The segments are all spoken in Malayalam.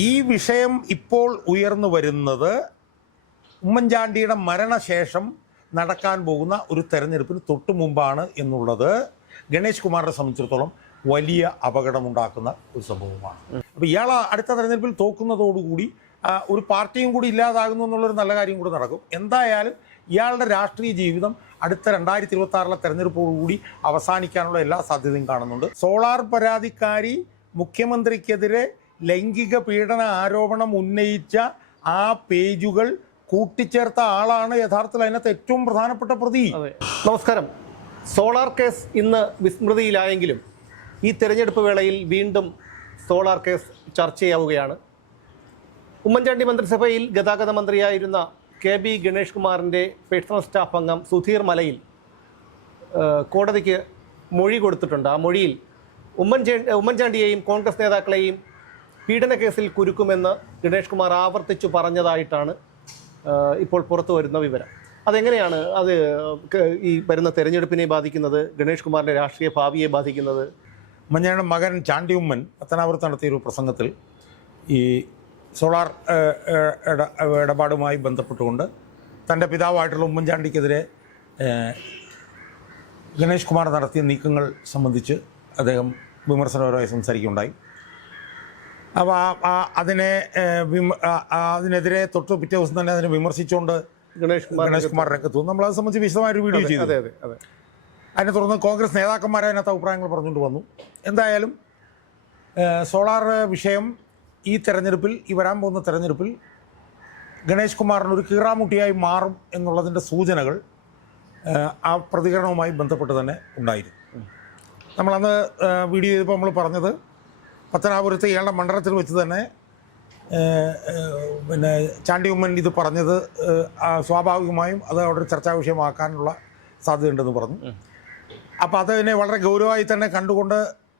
ഈ വിഷയം ഇപ്പോൾ ഉയർന്നു വരുന്നത് ഉമ്മൻചാണ്ടിയുടെ മരണശേഷം നടക്കാൻ പോകുന്ന ഒരു തെരഞ്ഞെടുപ്പിന് തൊട്ടു മുമ്പാണ് എന്നുള്ളത് ഗണേഷ് കുമാറിനെ സംബന്ധിച്ചിടത്തോളം വലിയ അപകടമുണ്ടാക്കുന്ന ഒരു സംഭവമാണ്. അപ്പോൾ ഇയാൾ അടുത്ത തെരഞ്ഞെടുപ്പിൽ തോക്കുന്നതോടുകൂടി ഒരു പാർട്ടിയും കൂടി ഇല്ലാതാകുന്നു എന്നുള്ളൊരു നല്ല കാര്യം കൂടി നടക്കും. എന്തായാലും ഇയാളുടെ രാഷ്ട്രീയ ജീവിതം അടുത്ത 2026 തെരഞ്ഞെടുപ്പോടുകൂടി അവസാനിക്കാനുള്ള എല്ലാ സാധ്യതയും കാണുന്നുണ്ട്. സോളാർ പരാതിക്കാരി മുഖ്യമന്ത്രിക്കെതിരെ ലൈംഗിക പീഡന ആരോപണം ഉന്നയിച്ച ആ പേജുകൾ കൂട്ടിച്ചേർത്ത ആളാണ് യഥാർത്ഥത്തിൽ അതിനകത്ത് ഏറ്റവും പ്രധാനപ്പെട്ട പ്രതി. നമസ്കാരം. സോളാർ കേസ് ഇന്ന് വിസ്മൃതിയിലായെങ്കിലും ഈ തെരഞ്ഞെടുപ്പ് വേളയിൽ വീണ്ടും സോളാർ കേസ് ചർച്ചയാവുകയാണ്. ഉമ്മൻചാണ്ടി മന്ത്രിസഭയിൽ ഗതാഗത മന്ത്രിയായിരുന്ന KB ഗണേഷ് കുമാറിൻ്റെ പേഴ്സണൽ സ്റ്റാഫ് അംഗം സുധീർ മലയിൽ കോടതിക്ക് മൊഴി കൊടുത്തിട്ടുണ്ട്. ആ മൊഴിയിൽ ഉമ്മൻചാണ്ടിയെയും കോൺഗ്രസ് നേതാക്കളെയും പീഡന കേസിൽ കുരുക്കുമെന്ന് ഗണേഷ് കുമാർ ആവർത്തിച്ചു പറഞ്ഞതായിട്ടാണ് ഇപ്പോൾ പുറത്തു വരുന്ന വിവരം. അതെങ്ങനെയാണ് അത് ഈ വരുന്ന തെരഞ്ഞെടുപ്പിനെ ബാധിക്കുന്നത്, ഗണേഷ് കുമാറിൻ്റെ രാഷ്ട്രീയ ഭാവിയെ ബാധിക്കുന്നത്? ഉമ്മൻചാണ്ടിയുടെ മകൻ ചാണ്ടി ഉമ്മൻ പത്തനാപുരത്ത് നടത്തിയൊരു പ്രസംഗത്തിൽ ഈ സോളാർ ഇടപാടുമായി ബന്ധപ്പെട്ടുകൊണ്ട് തൻ്റെ പിതാവായിട്ടുള്ള ഉമ്മൻചാണ്ടിക്കെതിരെ ഗണേഷ് കുമാർ നടത്തിയ നീക്കങ്ങൾ സംബന്ധിച്ച് അദ്ദേഹം വിമർശനപരമായി സംസാരിക്കുകയുണ്ടായി. അപ്പോൾ അതിനെതിരെ തൊട്ട് പിറ്റേ ദിവസം തന്നെ അതിനെ വിമർശിച്ചുകൊണ്ട് ഗണേഷ് കുമാർ രംഗത്ത് വന്നു. നമ്മളത് സംബന്ധിച്ച് വിശദമായൊരു വീഡിയോ ചെയ്തു. അതിനെ തുടർന്ന് കോൺഗ്രസ് നേതാക്കന്മാരെ അതിനകത്ത് അഭിപ്രായങ്ങൾ പറഞ്ഞുകൊണ്ട് വന്നു. എന്തായാലും സോളാർ വിഷയം ഈ തെരഞ്ഞെടുപ്പിൽ, ഈ വരാൻ പോകുന്ന തെരഞ്ഞെടുപ്പിൽ ഗണേഷ് കുമാറിനൊരു കീറാമുട്ടിയായി മാറും എന്നുള്ളതിൻ്റെ സൂചനകൾ ആ പ്രതികരണവുമായി ബന്ധപ്പെട്ട് തന്നെ ഉണ്ടായിരുന്നു. നമ്മളന്ന് വീഡിയോ ചെയ്തപ്പോൾ നമ്മൾ പറഞ്ഞത് പത്തനാപുരത്ത് ഇയാളുടെ മണ്ഡലത്തിൽ വെച്ച് തന്നെ പിന്നെ ചാണ്ടി ഉമ്മൻ ഇത് പറഞ്ഞത് സ്വാഭാവികമായും അത് അവിടെ ചർച്ചാ വിഷയമാക്കാനുള്ള സാധ്യതയുണ്ടെന്ന് പറഞ്ഞു. അപ്പോൾ അതിനെ വളരെ ഗൗരവമായി തന്നെ കണ്ടുകൊണ്ട്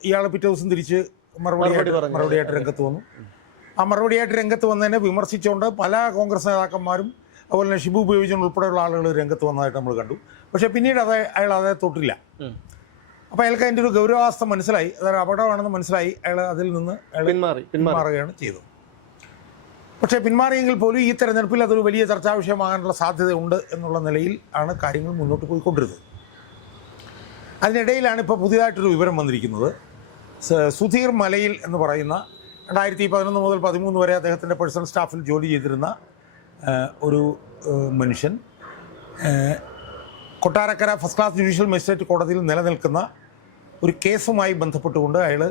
ഇയാൾ പിറ്റേ ദിവസം തിരിച്ച് മറുപടിയായിട്ട് രംഗത്ത് വന്നു. ആ മറുപടിയായിട്ട് രംഗത്ത് വന്നതിനെ വിമർശിച്ചുകൊണ്ട് പല കോൺഗ്രസ് നേതാക്കന്മാരും അതുപോലെ തന്നെ ഷിബു ബേബി ഉൾപ്പെടെയുള്ള ആളുകൾ രംഗത്ത് വന്നതായിട്ട് നമ്മൾ കണ്ടു. പക്ഷേ പിന്നീട് അയാൾ അതേ തൊട്ടില്ല. അപ്പോൾ അയാൾക്ക് അതിൻ്റെ ഒരു ഗൗരവാവസ്ഥ മനസ്സിലായി, അതൊരു അപകടമാണെന്ന് മനസ്സിലായി. അയാൾ അതിൽ നിന്ന് പിന്മാറുകയാണ് ചെയ്തത്. പക്ഷേ പിന്മാറിയെങ്കിൽ പോലും ഈ തെരഞ്ഞെടുപ്പിൽ അതൊരു വലിയ ചർച്ചാ വിഷയമാകാനുള്ള സാധ്യതയുണ്ട് എന്നുള്ള നിലയിൽ ആണ് കാര്യങ്ങൾ മുന്നോട്ട് പോയിക്കൊണ്ടിരുന്നത്. അതിനിടയിലാണ് ഇപ്പോൾ പുതിയതായിട്ടൊരു വിവരം വന്നിരിക്കുന്നത്. സുധീർ മലയിൽ എന്ന് പറയുന്ന 2011 മുതൽ 2013 വരെ അദ്ദേഹത്തിൻ്റെ പേഴ്സണൽ സ്റ്റാഫിൽ ജോലി ചെയ്തിരുന്ന ഒരു മനുഷ്യൻ Kottarakkara first class judicial magistrate കോടതിയിൽ നിലനിൽക്കുന്ന ഒരു കേസുമായി ബന്ധപ്പെട്ടുകൊണ്ട് അയാൾ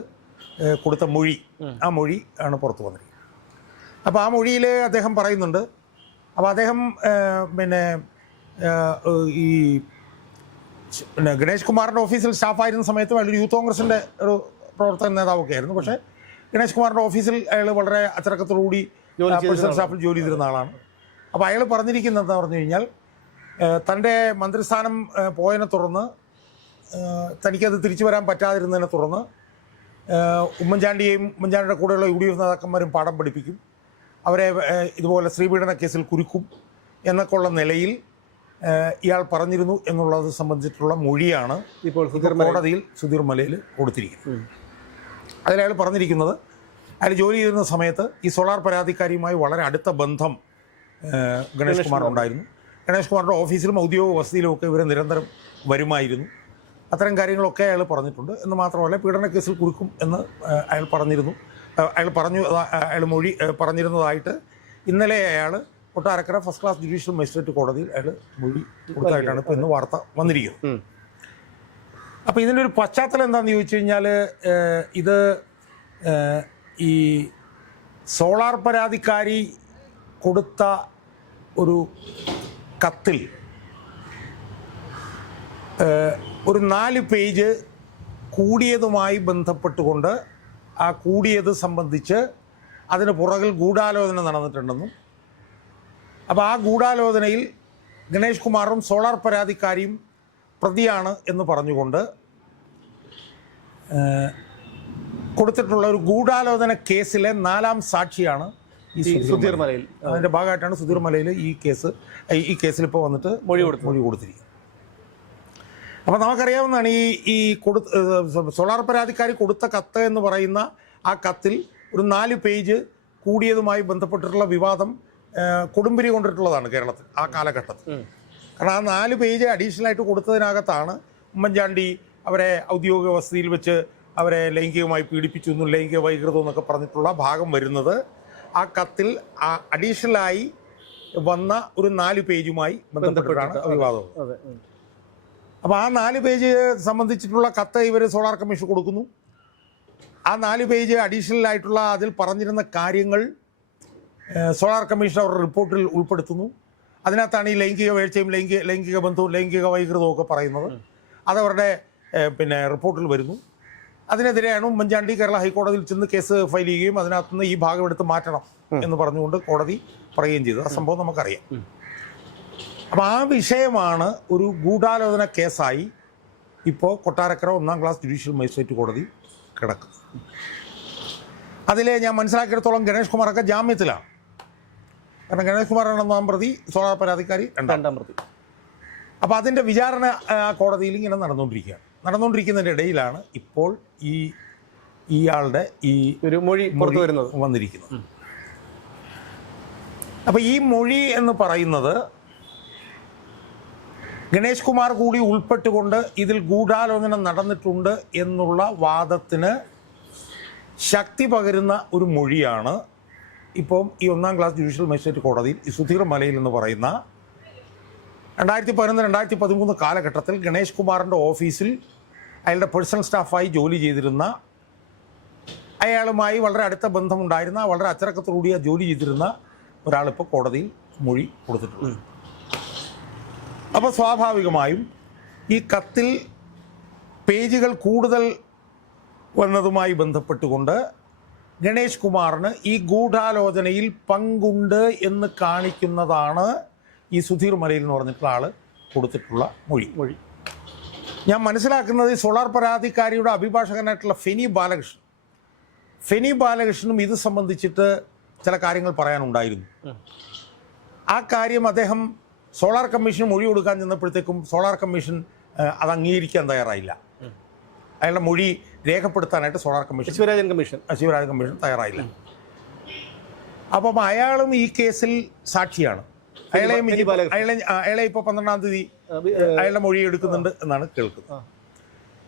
കൊടുത്ത മൊഴി, ആ മൊഴി ആണ് പുറത്തു വന്നിരിക്കുന്നത്. അപ്പോൾ ആ മൊഴിയിൽ അദ്ദേഹം പറയുന്നുണ്ട്. അപ്പോൾ അദ്ദേഹം പിന്നെ ഗണേഷ് കുമാറിൻ്റെ ഓഫീസിൽ സ്റ്റാഫായിരുന്ന സമയത്ത് അയാൾ യൂത്ത് കോൺഗ്രസിൻ്റെ ഒരു പ്രവർത്തക നേതാവൊക്കെ ആയിരുന്നു. പക്ഷേ ഗണേഷ് കുമാറിൻ്റെ ഓഫീസിൽ അയാൾ വളരെ അച്ചടക്കത്തോടുകൂടി പേഴ്സണൽ സ്റ്റാഫിൽ ജോലി ചെയ്തിരുന്ന ആളാണ്. അപ്പോൾ അയാൾ പറഞ്ഞിരിക്കുന്നതെന്ന് പറഞ്ഞു കഴിഞ്ഞാൽ തൻ്റെ മന്ത്രിസ്ഥാനം പോയതിനെ തുടർന്ന് തനിക്കത് തിരിച്ചു വരാൻ പറ്റാതിരുന്നതിനെ തുടർന്ന് ഉമ്മൻചാണ്ടിയുടെ കൂടെയുള്ള UDF നേതാക്കന്മാരും പാഠം പഠിപ്പിക്കും, അവരെ ഇതുപോലെ സ്ത്രീപീഡന കേസിൽ കുരുക്കും എന്നൊക്കെ ഉള്ള നിലയിൽ ഇയാൾ പറഞ്ഞിരുന്നു എന്നുള്ളത് സംബന്ധിച്ചിട്ടുള്ള മൊഴിയാണ് ഇപ്പോൾ കോടതിയിൽ സുധീർ മലയിൽ കൊടുത്തിരിക്കുന്നത്. അതിലയാൾ പറഞ്ഞിരിക്കുന്നത് അയാൾ ജോലി ചെയ്യുന്ന സമയത്ത് ഈ സോളാർ പരാതിക്കാരിയുമായി വളരെ അടുത്ത ബന്ധം ഗണേഷ് കുമാറിനുണ്ടായിരുന്നു. ഗണേഷ് കുമാറിൻ്റെ ഓഫീസിലും ഔദ്യോഗിക വസതിയിലും ഒക്കെ ഇവർ നിരന്തരം വരുമായിരുന്നു. അത്തരം കാര്യങ്ങളൊക്കെ അയാൾ പറഞ്ഞിട്ടുണ്ട്. എന്ന് മാത്രമല്ല പീഡന കേസിൽ കുരുക്കും എന്ന് അയാൾ പറഞ്ഞിരുന്നു. അയാൾ മൊഴി പറഞ്ഞിരുന്നതായിട്ട് ഇന്നലെ അയാൾ Kottarakkara first class judicial magistrate കോടതിയിൽ അയാൾ മൊഴി കൊടുത്തതായിട്ടാണ് ഇപ്പോൾ ഇന്ന് വാർത്ത വന്നിരിക്കുന്നത്. അപ്പോൾ ഇതിൻ്റെ ഒരു പശ്ചാത്തലം എന്താണെന്ന് ചോദിച്ചു കഴിഞ്ഞാൽ ഇത് ഈ സോളാർ പരാതിക്കാരി കൊടുത്ത ഒരു കത്തിൽ ഒരു 4 പേജ് കൂടിയതുമായി ബന്ധപ്പെട്ടുകൊണ്ട് ആ കൂടിയത് സംബന്ധിച്ച് അതിന് പുറകിൽ ഗൂഢാലോചന നടന്നിട്ടുണ്ടെന്നും അപ്പോൾ ആ ഗൂഢാലോചനയിൽ ഗണേഷ് കുമാറും സോളാർ പരാതിക്കാരിയും പ്രതിയാണ് എന്ന് പറഞ്ഞുകൊണ്ട് കൊടുത്തിട്ടുള്ള ഒരു ഗൂഢാലോചന കേസിലെ 4ാം സാക്ഷിയാണ് ഈ സുധീർ മലയിൽ. അതിൻ്റെ ഭാഗമായിട്ടാണ് സുധീർ മലയിൽ ഈ കേസിൽ ഇപ്പോൾ വന്നിട്ട് മൊഴി കൊടുത്തിരിക്കുന്നത്. അപ്പോൾ നമുക്കറിയാവുന്നതാണ് ഈ സോളാർ പരാതിക്കാരി കൊടുത്ത കത്ത് എന്ന് പറയുന്ന ആ കത്തിൽ ഒരു 4 പേജ് കൂടിയതുമായി ബന്ധപ്പെട്ടിട്ടുള്ള വിവാദം കൊടുമ്പിരി കൊണ്ടിട്ടുള്ളതാണ് കേരളത്തിൽ ആ കാലഘട്ടത്തിൽ. കാരണം ആ 4 പേജ് അഡീഷണലായിട്ട് കൊടുത്തതിനകത്താണ് ഉമ്മൻചാണ്ടി അവരെ ഔദ്യോഗിക വസതിയിൽ വെച്ച് അവരെ ലൈംഗികമായി പീഡിപ്പിച്ചു എന്നും ലൈംഗിക വൈകൃതം എന്നൊക്കെ പറഞ്ഞിട്ടുള്ള ഭാഗം വരുന്നത് ആ കത്തിൽ അഡീഷണലായി വന്ന ഒരു 4 പേജുമായി ബന്ധപ്പെട്ടിട്ടാണ് വിവാദം. അപ്പോൾ ആ 4 പേജ് സംബന്ധിച്ചിട്ടുള്ള കത്ത് ഇവർ സോളാർ കമ്മീഷൻ കൊടുക്കുന്നു. ആ 4 പേജ് അഡീഷണലായിട്ടുള്ള അതിൽ പറഞ്ഞിരുന്ന കാര്യങ്ങൾ സോളാർ കമ്മീഷൻ അവരുടെ റിപ്പോർട്ടിൽ ഉൾപ്പെടുത്തുന്നു. അതിനകത്താണ് ഈ ലൈംഗിക വീഴ്ചയും ലൈംഗിക ബന്ധവും ലൈംഗിക വൈകൃതവും ഒക്കെ പറയുന്നത്. അതവരുടെ റിപ്പോർട്ടിൽ വരുന്നു. അതിനെതിരെയാണ് ഉമ്മൻചാണ്ടി കേരള ഹൈക്കോടതിയിൽ ചെന്ന് കേസ് ഫയൽ ചെയ്യുകയും അതിനകത്തുനിന്ന് ഈ ഭാഗം എടുത്ത് മാറ്റണം എന്ന് പറഞ്ഞുകൊണ്ട് കോടതി പറയുകയും ചെയ്തു. ആ സംഭവം നമുക്കറിയാം. അപ്പോൾ ആ വിഷയമാണ് ഒരു ഗൂഢാലോചന കേസായി ഇപ്പോൾ കൊട്ടാരക്കര 1ാം ക്ലാസ് ജുഡീഷ്യൽ മജിസ്ട്രേറ്റ് കോടതി കിടക്കുന്നത്. അതിലെ ഞാൻ മനസ്സിലാക്കിയിടത്തോളം ഗണേഷ് കുമാറൊക്കെ ജാമ്യത്തിലാണ്. കാരണം ഗണേഷ് കുമാറാണ് 1ാം പ്രതി, സോളാർ പരാതിക്കാരി 2ാം പ്രതി. അപ്പോൾ അതിൻ്റെ വിചാരണ കോടതിയിൽ ഇങ്ങനെ നടന്നുകൊണ്ടിരിക്കുന്നതിൻ്റെ ഇടയിലാണ് ഇപ്പോൾ ഇയാളുടെ ഈ ഒരു മൊഴി പുറത്തു വന്നിരിക്കുന്നത്. അപ്പോൾ ഈ മൊഴി എന്ന് പറയുന്നത് ഗണേഷ് കുമാർ കൂടി ഉൾപ്പെട്ടുകൊണ്ട് ഇതിൽ ഗൂഢാലോചന നടന്നിട്ടുണ്ട് എന്നുള്ള വാദത്തിന് ശക്തി പകരുന്ന ഒരു മൊഴിയാണ് ഇപ്പം ഈ 1ാം ക്ലാസ് ജുഡീഷ്യൽ മജിസ്ട്രേറ്റ് കോടതിയിൽ ഈ സുധീർ മലയിൽ എന്ന് പറയുന്ന 2011-2013 കാലഘട്ടത്തിൽ ഗണേഷ് കുമാറിൻ്റെ ഓഫീസിൽ അയാളുടെ പേഴ്സണൽ സ്റ്റാഫായി ജോലി ചെയ്തിരുന്ന, അയാളുമായി വളരെ അടുത്ത ബന്ധമുണ്ടായിരുന്ന, വളരെ അച്ചടക്കത്തോടുകൂടിയ ജോലി ചെയ്തിരുന്ന ഒരാളിപ്പോൾ കോടതിയിൽ മൊഴി കൊടുത്തിട്ടുള്ളത്. അപ്പോൾ സ്വാഭാവികമായും ഈ കത്തിൽ പേജുകൾ കൂടുതൽ വന്നതുമായി ബന്ധപ്പെട്ടുകൊണ്ട് ഗണേഷ് കുമാറിന് ഈ ഗൂഢാലോചനയിൽ പങ്കുണ്ട് എന്ന് കാണിക്കുന്നതാണ് ഈ സുധീർ മലയിൽ എന്ന് പറഞ്ഞിട്ടുള്ള ആൾ കൊടുത്തിട്ടുള്ള മൊഴി. ഞാൻ മനസ്സിലാക്കുന്നത് ഈ സോളാർ പരാതിക്കാരിയുടെ അഭിഭാഷകനായിട്ടുള്ള ഫെനി ബാലകൃഷ്ണനും ഇത് സംബന്ധിച്ചിട്ട് ചില കാര്യങ്ങൾ പറയാനുണ്ടായിരുന്നു. ആ കാര്യം അദ്ദേഹം സോളാർ കമ്മീഷന് മൊഴി കൊടുക്കാൻ ചെന്നപ്പോഴത്തേക്കും സോളാർ കമ്മീഷൻ അത് അംഗീകരിക്കാൻ തയ്യാറായില്ല. അയാളുടെ മൊഴി രേഖപ്പെടുത്താനായിട്ട് സോളാർ കമ്മീഷൻ ശിവരാജൻ കമ്മീഷൻ തയ്യാറായില്ല. അപ്പം അയാളും ഈ കേസിൽ സാക്ഷിയാണ്. അയാളെ ഇപ്പോൾ 12-ാം തീയതി അയാളുടെ മൊഴി എടുക്കുന്നുണ്ട് എന്നാണ് കേൾക്കുന്നത്.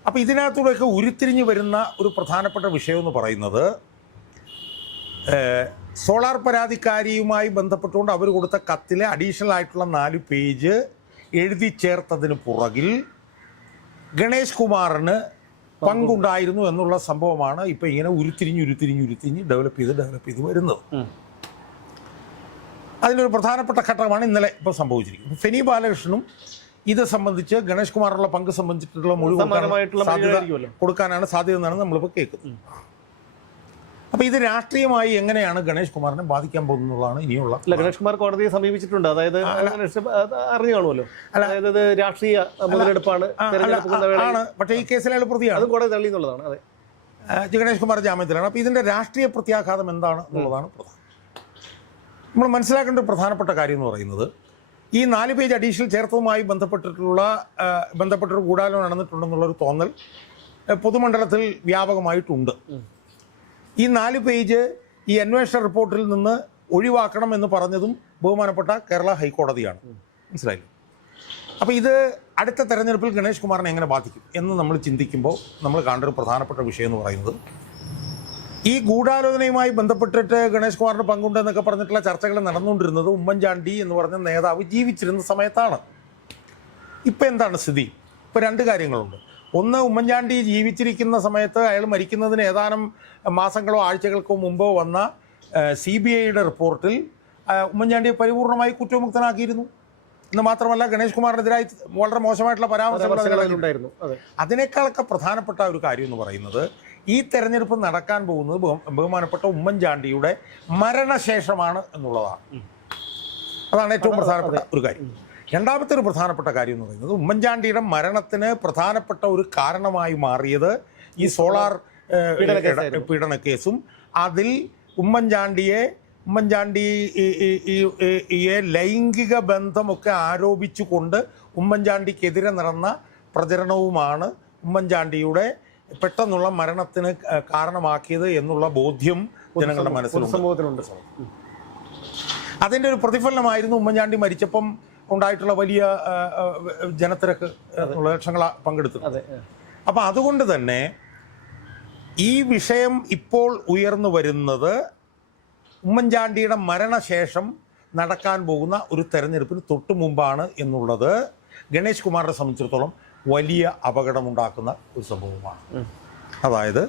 അപ്പം ഇതിനകത്തൂടെയൊക്കെ ഉരുത്തിരിഞ്ഞു വരുന്ന ഒരു പ്രധാനപ്പെട്ട വിഷയം എന്ന് പറയുന്നത് സോളാർ പരാതിക്കാരിയുമായി ബന്ധപ്പെട്ടുകൊണ്ട് അവർ കൊടുത്ത കത്തിലെ അഡീഷണൽ ആയിട്ടുള്ള 4 പേജ് എഴുതി ചേർത്തതിന് പുറകിൽ ഗണേഷ് കുമാറിന് പങ്കുണ്ടായിരുന്നു എന്നുള്ള സംഭവമാണ് ഇപ്പം ഇങ്ങനെ ഉരുത്തിരിഞ്ഞ് ഡെവലപ്പ് ചെയ്ത് വരുന്നത്. അതിലൊരു പ്രധാനപ്പെട്ട ഘട്ടമാണ് ഇന്നലെ ഇപ്പോൾ സംഭവിച്ചിരിക്കുന്നത്. ഫെനി ബാലകൃഷ്ണനും ഇത് സംബന്ധിച്ച് ഗണേഷ് കുമാറിനുള്ള പങ്ക് സംബന്ധിച്ചിട്ടുള്ള മൊഴി കൊടുക്കാനാണ് സാധ്യത എന്നാണ് നമ്മളിപ്പോൾ കേൾക്കുന്നത്. അപ്പോൾ ഇത് രാഷ്ട്രീയമായി എങ്ങനെയാണ് ഗണേഷ് കുമാറിനെ ബാധിക്കാൻ പോകുന്നതാണ് ഇനിയുള്ള. ഗണേഷ് കുമാർ കോടതിയെ സമീപിച്ചിട്ടുണ്ട്. അതായത് അറിഞ്ഞു കാണുമല്ലോ, അതായത് രാഷ്ട്രീയ മുതലെടുപ്പാണ്. പക്ഷേ ഈ കേസിൽ അയാൾ പ്രതിയാണ്, അത് കോടതി തള്ളി എന്നുള്ളതാണ്. അതെ, ഗണേഷ് കുമാർ ജാമ്യത്തിലാണ്. അപ്പോൾ ഇതിൻ്റെ രാഷ്ട്രീയ പ്രത്യാഘാതം എന്താണ് എന്നുള്ളതാണ് പ്രധാനം. നമ്മൾ മനസ്സിലാക്കേണ്ട ഒരു പ്രധാനപ്പെട്ട കാര്യം എന്ന് പറയുന്നത് ഈ 4 പേജ് അഡീഷണൽ ചേർത്തതുമായി ബന്ധപ്പെട്ടൊരു ഗൂഢാലോചന നടന്നിട്ടുണ്ടെന്നുള്ളൊരു തോന്നൽ പൊതുമണ്ഡലത്തിൽ വ്യാപകമായിട്ടുണ്ട്. ഈ 4 പേജ് ഈ അന്വേഷണ റിപ്പോർട്ടിൽ നിന്ന് ഒഴിവാക്കണം എന്ന് പറഞ്ഞതും ബഹുമാനപ്പെട്ട കേരള ഹൈക്കോടതിയാണ്. മനസ്സിലായില്ലേ? അപ്പോൾ ഇത് അടുത്ത തെരഞ്ഞെടുപ്പിൽ ഗണേഷ് കുമാറിനെ എങ്ങനെ ബാധിക്കും എന്ന് നമ്മൾ ചിന്തിക്കുമ്പോൾ നമ്മൾ കാണേണ്ട ഒരു പ്രധാനപ്പെട്ട വിഷയം എന്ന് പറയുന്നത് ഈ ഗൂഢാലോചനയുമായി ബന്ധപ്പെട്ടിട്ട് ഗണേഷ് കുമാറിന് പങ്കുണ്ടെന്നൊക്കെ പറഞ്ഞിട്ടുള്ള ചർച്ചകൾ നടന്നുകൊണ്ടിരുന്നത് ഉമ്മൻചാണ്ടി എന്ന് പറഞ്ഞ നേതാവ് ജീവിച്ചിരുന്ന സമയത്താണ്. ഇപ്പം എന്താണ് സ്ഥിതി? ഇപ്പോൾ 2 കാര്യങ്ങളുണ്ട്. ഒന്ന്, ഉമ്മൻചാണ്ടി ജീവിച്ചിരിക്കുന്ന സമയത്ത് അയാൾ മരിക്കുന്നതിന് ഏതാനും മാസങ്ങളോ ആഴ്ചകൾക്കോ മുമ്പോ വന്ന CBIയുടെ റിപ്പോർട്ടിൽ ഉമ്മൻചാണ്ടിയെ പരിപൂർണമായി കുറ്റമുക്തനാക്കിയിരുന്നു. എന്ന് മാത്രമല്ല ഗണേഷ് കുമാറിനെതിരായി വളരെ മോശമായിട്ടുള്ള പരാമർശങ്ങളുണ്ടായിരുന്നു. അതിനേക്കാളൊക്കെ പ്രധാനപ്പെട്ട ഒരു കാര്യം എന്ന് പറയുന്നത് ഈ തെരഞ്ഞെടുപ്പ് നടക്കാൻ പോകുന്നത് ബഹുമാനപ്പെട്ട ഉമ്മൻചാണ്ടിയുടെ മരണശേഷമാണ് എന്നുള്ളതാണ്. അതാണ് ഏറ്റവും പ്രധാനപ്പെട്ട ഒരു കാര്യം. രണ്ടാമത്തെ ഒരു പ്രധാനപ്പെട്ട കാര്യം എന്ന് പറയുന്നത് ഉമ്മൻചാണ്ടിയുടെ മരണത്തിന് പ്രധാനപ്പെട്ട ഒരു കാരണമായി മാറിയത് ഈ സോളാർ പീഡന കേസും അതിൽ ഉമ്മൻചാണ്ടിയെ ലൈംഗിക ബന്ധമൊക്കെ ആരോപിച്ചുകൊണ്ട് ഉമ്മൻചാണ്ടിക്കെതിരെ നടന്ന പ്രചരണവുമാണ് ഉമ്മൻചാണ്ടിയുടെ പെട്ടെന്നുള്ള മരണത്തിന് കാരണമാക്കിയത് എന്നുള്ള ബോധ്യം ജനങ്ങളുടെ മനസ്സിലുണ്ട്. സമൂഹത്തിലുണ്ട്. അതിൻ്റെ ഒരു പ്രതിഫലനമായിരുന്നു ഉമ്മൻചാണ്ടി മരിച്ചപ്പം ഉണ്ടായിട്ടുള്ള വലിയ ജനത്തിരക്ക്, ലക്ഷങ്ങൾ പങ്കെടുത്തു. അപ്പം അതുകൊണ്ട് തന്നെ ഈ വിഷയം ഇപ്പോൾ ഉയർന്നു വരുന്നത് ഉമ്മൻചാണ്ടിയുടെ മരണശേഷം നടക്കാൻ പോകുന്ന ഒരു തെരഞ്ഞെടുപ്പിന് തൊട്ടു മുമ്പാണ് എന്നുള്ളത് ഗണേഷ് കുമാറിനെ സംബന്ധിച്ചിടത്തോളം വലിയ അപകടമുണ്ടാക്കുന്ന ഒരു സംഭവമാണ്. അതായത്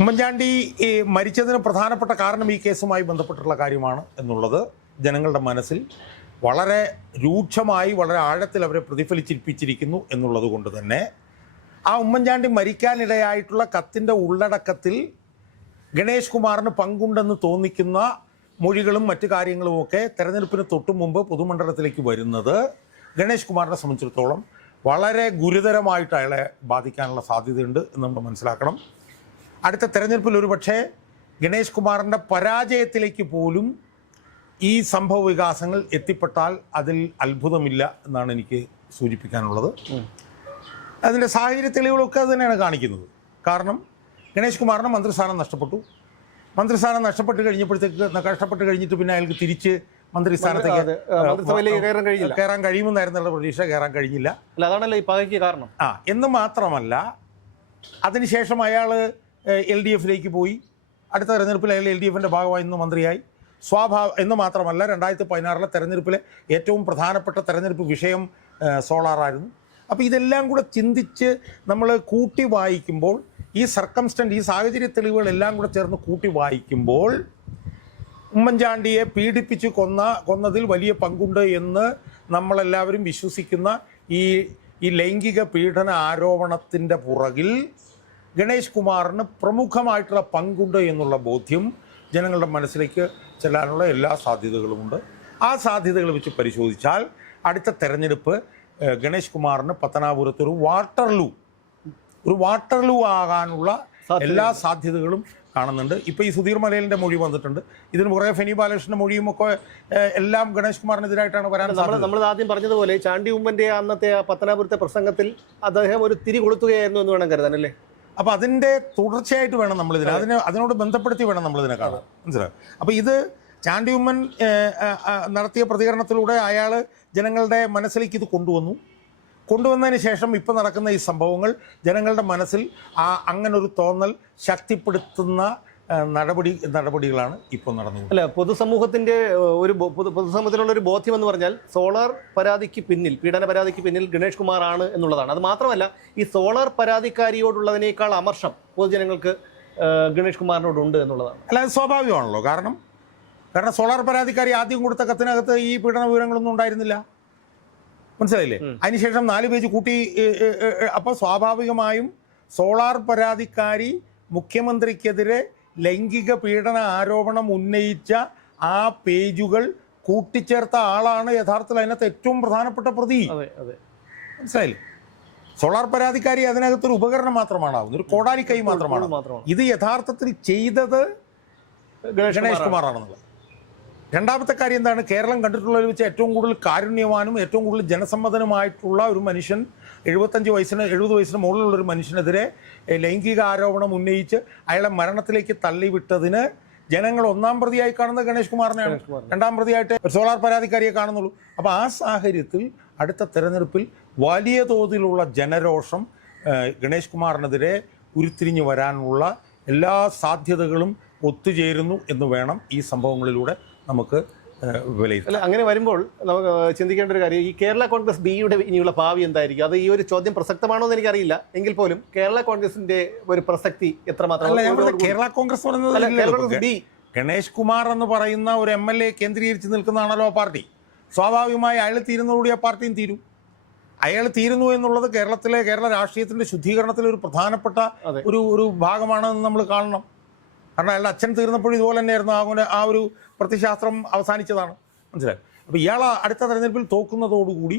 ഉമ്മൻചാണ്ടി മരിച്ചതിന് പ്രധാനപ്പെട്ട കാരണം ഈ കേസുമായി ബന്ധപ്പെട്ടുള്ള കാര്യമാണ് എന്നുള്ളത് ജനങ്ങളുടെ മനസ്സിൽ വളരെ രൂക്ഷമായി, വളരെ ആഴത്തിൽ അവരെ പ്രതിഫലിച്ചിരിപ്പിച്ചിരിക്കുന്നു എന്നുള്ളത് കൊണ്ട് തന്നെ ആ ഉമ്മൻചാണ്ടി മരിക്കാനിടയായിട്ടുള്ള കത്തിൻ്റെ ഉള്ളടക്കത്തിൽ ഗണേഷ് കുമാറിന് പങ്കുണ്ടെന്ന് തോന്നിക്കുന്ന മൊഴികളും മറ്റു കാര്യങ്ങളുമൊക്കെ തെരഞ്ഞെടുപ്പിന് തൊട്ടു മുമ്പ് പൊതുമണ്ഡലത്തിലേക്ക് വരുന്നത് ഗണേഷ് കുമാറിനെ സംബന്ധിച്ചിടത്തോളം വളരെ ഗുരുതരമായിട്ട് അയാളെ ബാധിക്കാനുള്ള സാധ്യതയുണ്ട് എന്ന് നമ്മൾ മനസ്സിലാക്കണം. അടുത്ത തെരഞ്ഞെടുപ്പിൽ ഒരുപക്ഷെ ഗണേഷ് കുമാറിൻ്റെ പരാജയത്തിലേക്ക് പോലും ഈ സംഭവ വികാസങ്ങൾ എത്തിപ്പെട്ടാൽ അതിൽ അത്ഭുതമില്ല എന്നാണ് എനിക്ക് സൂചിപ്പിക്കാനുള്ളത്. അതിൻ്റെ സാഹചര്യ തെളിവുകളൊക്കെ അത് തന്നെയാണ് കാണിക്കുന്നത്. കാരണം ഗണേഷ് കുമാറിന് മന്ത്രിസ്ഥാനം നഷ്ടപ്പെട്ടു. മന്ത്രിസ്ഥാനം നഷ്ടപ്പെട്ട് കഴിഞ്ഞിട്ട് പിന്നെ അയാൾക്ക് തിരിച്ച് മന്ത്രിസ്ഥാനത്തേക്ക് കയറാൻ കഴിയുമെന്നായിരുന്നുള്ള പ്രതീക്ഷ, കയറാൻ കഴിഞ്ഞില്ല. അതാണല്ലോ ഈ പകയ്ക്ക് കാരണം. എന്ന് മാത്രമല്ല, അതിനുശേഷം അയാൾ LDF-ലേക്ക് പോയി. അടുത്ത തെരഞ്ഞെടുപ്പിൽ അയാൾ LDF-ൻ്റെ ഭാഗമായി നിന്ന് മന്ത്രിയായി. എന്ന് മാത്രമല്ല, 2016 തെരഞ്ഞെടുപ്പിലെ ഏറ്റവും പ്രധാനപ്പെട്ട തെരഞ്ഞെടുപ്പ് വിഷയം സോളാറായിരുന്നു. അപ്പോൾ ഇതെല്ലാം കൂടെ ചിന്തിച്ച് നമ്മൾ കൂട്ടി വായിക്കുമ്പോൾ, ഈ സർക്കംസ്റ്റൻ്റ്, ഈ സാഹചര്യ തെളിവുകളെല്ലാം കൂടെ ചേർന്ന് കൂട്ടി വായിക്കുമ്പോൾ ഉമ്മൻചാണ്ടിയെ പീഡിപ്പിച്ച് കൊന്നതിൽ വലിയ പങ്കുണ്ട് എന്ന് നമ്മളെല്ലാവരും വിശ്വസിക്കുന്ന ഈ ലൈംഗിക പീഡന ആരോപണത്തിൻ്റെ പുറകിൽ ഗണേഷ് കുമാറിന് പ്രമുഖമായിട്ടുള്ള പങ്കുണ്ട് എന്നുള്ള ബോധ്യം ജനങ്ങളുടെ മനസ്സിലേക്ക് ചെല്ലാനുള്ള എല്ലാ സാധ്യതകളുമുണ്ട്. ആ സാധ്യതകൾ വെച്ച് പരിശോധിച്ചാൽ അടുത്ത തെരഞ്ഞെടുപ്പ് ഗണേഷ് കുമാറിന് പത്തനാപുരത്ത് ഒരു വാട്ടർലൂ ആകാനുള്ള എല്ലാ സാധ്യതകളും കാണുന്നുണ്ട്. ഇപ്പോൾ ഈ സുധീർ മലയിലിൻ്റെ മൊഴി വന്നിട്ടുണ്ട്. ഇതിന് പുറകെ ഫെനി ബാലകൃഷ്ണൻ്റെ മൊഴിയും ഒക്കെ എല്ലാം ഗണേഷ് കുമാറിനെതിരായിട്ടാണ് വരാൻ. നമ്മൾ ആദ്യം പറഞ്ഞതുപോലെ ചാണ്ടി ഉമ്മൻ്റെ അന്നത്തെ പത്തനാപുരത്തെ പ്രസംഗത്തിൽ അദ്ദേഹം ഒരു തിരി കൊളുത്തുകയായിരുന്നു എന്ന് വേണം കരുതാൻ, അല്ലേ? അപ്പോൾ അതിൻ്റെ തുടർച്ചയായിട്ട് വേണം അതിനോട് ബന്ധപ്പെടുത്തി വേണം നമ്മളിതിനെ കാണാൻ. മനസ്സിലാവും. അപ്പോൾ ഇത് ചാണ്ടി ഉമ്മൻ നടത്തിയ പ്രതികരണത്തിലൂടെ അയാൾ ജനങ്ങളുടെ മനസ്സിലേക്ക് ഇത് കൊണ്ടുവന്നതിന് ശേഷം ഇപ്പോൾ നടക്കുന്ന ഈ സംഭവങ്ങൾ ജനങ്ങളുടെ മനസ്സിൽ അങ്ങനൊരു തോന്നൽ ശക്തിപ്പെടുത്തുന്ന നടപടികളാണ് ഇപ്പോൾ നടന്നത്. അല്ല, പൊതുസമൂഹത്തിൻ്റെ പൊതുസമൂഹത്തിനുള്ള ഒരു ബോധ്യം എന്ന് പറഞ്ഞാൽ സോളാർ പരാതിക്ക് പിന്നിൽ, പീഡന പരാതിക്ക് പിന്നിൽ ഗണേഷ് കുമാർ ആണ് എന്നുള്ളതാണ്. അത് മാത്രമല്ല, ഈ സോളാർ പരാതിക്കാരിയോടുള്ളതിനേക്കാൾ അമർഷം പൊതുജനങ്ങൾക്ക് ഗണേഷ് കുമാറിനോടുണ്ട് എന്നുള്ളതാണ്. അല്ല, അത് സ്വാഭാവികമാണല്ലോ. കാരണം സോളാർ പരാതിക്കാരി ആദ്യം കൊടുത്ത കത്തിനകത്ത് ഈ പീഡന വിവരങ്ങളൊന്നും ഉണ്ടായിരുന്നില്ല. മനസ്സിലായില്ലേ? അതിനുശേഷം 4 പേജ് കൂട്ടി. അപ്പോൾ സ്വാഭാവികമായും സോളാർ പരാതിക്കാരി മുഖ്യമന്ത്രിക്കെതിരെ ലൈംഗിക പീഡന ആരോപണം ഉന്നയിച്ച ആ പേജുകൾ കൂട്ടിച്ചേർത്ത ആളാണ് യഥാർത്ഥത്തിൽ അതിനകത്ത് ഏറ്റവും പ്രധാനപ്പെട്ട പ്രതി. മനസ്സിലായില്ലേ? സോളാർ പരാതിക്കാരി അതിനകത്തൊരു ഉപകരണം മാത്രമാണ്, ഒരു കോടാലിക്കൈ മാത്രമാണ്. ഇത് യഥാർത്ഥത്തിൽ ചെയ്തത് ഗണേഷ് കുമാറാണെന്നുള്ളത്. രണ്ടാമത്തെ കാര്യം എന്താണ്? കേരളം കണ്ടിട്ടുള്ളതിൽ വെച്ച് ഏറ്റവും കൂടുതൽ കാരുണ്യവാനും ഏറ്റവും കൂടുതൽ ജനസമ്മതനുമായിട്ടുള്ള ഒരു മനുഷ്യൻ, 70 വയസ്സിന് മുകളിലുള്ളൊരു മനുഷ്യനെതിരെ ലൈംഗിക ആരോപണം ഉന്നയിച്ച് അയാളെ മരണത്തിലേക്ക് തള്ളിവിട്ടതിന് ജനങ്ങൾ ഒന്നാം പ്രതിയായി കാണുന്നത് ഗണേഷ് കുമാറിനെയാണ്. രണ്ടാം പ്രതിയായിട്ട് ഒരു സോളാർ പരാതിക്കാരിയെ കാണുന്നുള്ളൂ. അപ്പോൾ ആ സാഹചര്യത്തിൽ അടുത്ത തെരഞ്ഞെടുപ്പിൽ വലിയ തോതിലുള്ള ജനരോഷം ഗണേഷ് കുമാറിനെതിരെ ഉരുത്തിരിഞ്ഞു വരാനുള്ള എല്ലാ സാധ്യതകളും ഒത്തുചേരുന്നു എന്ന് വേണം ഈ സംഭവങ്ങളിലൂടെ നമുക്ക് വിലയിരുത്താം. അങ്ങനെ വരുമ്പോൾ നമുക്ക് ചിന്തിക്കേണ്ട ഒരു കാര്യം, ഈ കേരള കോൺഗ്രസ് ബിയുടെ ഇനിയുള്ള ഭാവി എന്തായിരിക്കും? അത് ഈ ഒരു ചോദ്യം പ്രസക്തമാണോ എന്ന് എനിക്കറിയില്ല. എങ്കിൽ പോലും കേരള കോൺഗ്രസിന്റെ ഒരു പ്രസക്തി എത്രമാത്രം? കേരള കോൺഗ്രസ് ബി, ഗണേഷ് കുമാർ എന്ന് പറയുന്ന ഒരു MLA കേന്ദ്രീകരിച്ച് നിൽക്കുന്നതാണല്ലോ ആ പാർട്ടി. സ്വാഭാവികമായി അയാൾ തീരുന്നതോടുകൂടി ആ പാർട്ടിയും തീരും. അയാൾ തീരുന്നു എന്നുള്ളത് കേരള രാഷ്ട്രീയത്തിന്റെ ശുദ്ധീകരണത്തിലെ ഒരു പ്രധാനപ്പെട്ട ഒരു ഭാഗമാണെന്ന് നമ്മൾ കാണണം. കാരണം അയാളുടെ അച്ഛൻ തീർന്നപ്പോഴും ഇതുപോലെ തന്നെയായിരുന്നു, ആ ഒരു പ്രതിശാസ്ത്രം അവസാനിച്ചതാണ്. മനസ്സിലായി? അപ്പോൾ ഇയാൾ അടുത്ത തെരഞ്ഞെടുപ്പിൽ തോക്കുന്നതോടുകൂടി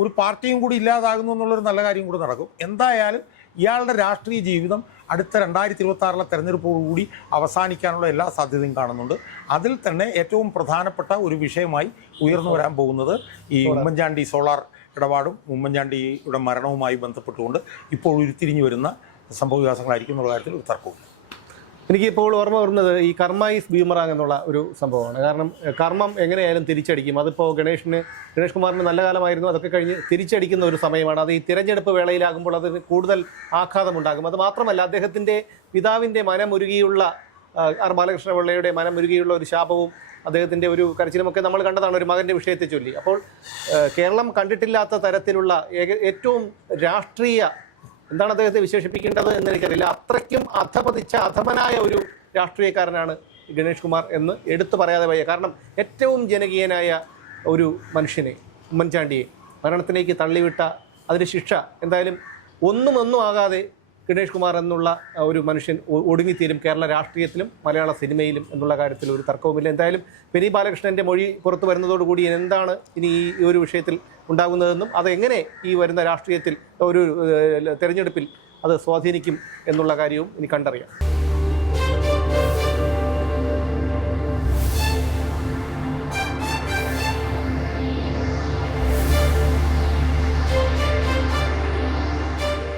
ഒരു പാർട്ടിയും കൂടി ഇല്ലാതാകുന്നു എന്നുള്ളൊരു നല്ല കാര്യം കൂടി നടക്കും. എന്തായാലും ഇയാളുടെ രാഷ്ട്രീയ ജീവിതം അടുത്ത 2026 തെരഞ്ഞെടുപ്പോടുകൂടി അവസാനിക്കാനുള്ള എല്ലാ സാധ്യതയും കാണുന്നുണ്ട്. അതിൽ തന്നെ ഏറ്റവും പ്രധാനപ്പെട്ട ഒരു വിഷയമായി ഉയർന്നു വരാൻ പോകുന്നത് ഈ ഉമ്മൻചാണ്ടി സോളാർ ഇടപാടും ഉമ്മൻചാണ്ടിയുടെ മരണവുമായി ബന്ധപ്പെട്ടുകൊണ്ട് ഇപ്പോൾ ഉരുത്തിരിഞ്ഞു വരുന്ന സംഭവ വികാസങ്ങളായിരിക്കും എന്നുള്ള കാര്യത്തിൽ ഒരു തർക്കമില്ല. എനിക്കിപ്പോൾ ഓർമ്മ വരുന്നത് ഈ കർമ്മ ഈസ് ബൂമറാങ് എന്നുള്ള ഒരു സംഭവമാണ്. കാരണം കർമ്മം എങ്ങനെയായാലും തിരിച്ചടിക്കും. അതിപ്പോൾ ഗണേഷ് കുമാറിന് നല്ല കാലമായിരുന്നു, അതൊക്കെ കഴിഞ്ഞ് തിരിച്ചടിക്കുന്ന ഒരു സമയമാണ്. അത് ഈ തിരഞ്ഞെടുപ്പ് വേളയിലാകുമ്പോൾ അതിന് കൂടുതൽ ആഘാതമുണ്ടാകും. അത് മാത്രമല്ല, അദ്ദേഹത്തിൻ്റെ പിതാവിൻ്റെ മനമുരുകിയുള്ള ആർ ബാലകൃഷ്ണ പിള്ളയുടെ മനമുരുകിയുള്ള ഒരു ശാപവും അദ്ദേഹത്തിൻ്റെ ഒരു കരച്ചിലുമൊക്കെ നമ്മൾ കണ്ടതാണ് ഒരു മകൻ്റെ വിഷയത്തെ ചൊല്ലി. അപ്പോൾ കേരളം കണ്ടിട്ടില്ലാത്ത തരത്തിലുള്ള ഏറ്റവും രാഷ്ട്രീയ, എന്താണ് അദ്ദേഹത്തെ വിശേഷിപ്പിക്കേണ്ടത് എന്ന് എനിക്കറിയില്ല, അത്രയ്ക്കും അധപതിച്ച അധമനായ ഒരു രാഷ്ട്രീയക്കാരനാണ് ഗണേഷ് കുമാർ എന്ന് എടുത്തു പറയാതെ വയ്യ. കാരണം ഏറ്റവും ജനകീയനായ ഒരു മനുഷ്യനെ, ഉമ്മൻചാണ്ടിയെ മരണത്തിലേക്ക് തള്ളിവിട്ട അതിന് ശിക്ഷ എന്തായാലും ഒന്നും ആകാതെ ഗണേഷ് കുമാർ എന്നുള്ള ഒരു മനുഷ്യൻ ഒടുങ്ങിത്തീരും കേരള രാഷ്ട്രീയത്തിലും മലയാള സിനിമയിലും എന്നുള്ള കാര്യത്തിൽ ഒരു തർക്കവുമില്ല. എന്തായാലും പെനി ബാലകൃഷ്ണൻ്റെ മൊഴി പുറത്തു വരുന്നതോടുകൂടി എന്താണ് ഇനി ഈ ഒരു വിഷയത്തിൽ ഉണ്ടാകുന്നതെന്നും അതെങ്ങനെ ഈ വരുന്ന രാഷ്ട്രീയത്തിൽ ഒരു തെരഞ്ഞെടുപ്പിൽ അത് സ്വാധീനിക്കും എന്നുള്ള കാര്യവും ഇനി കണ്ടറിയാം.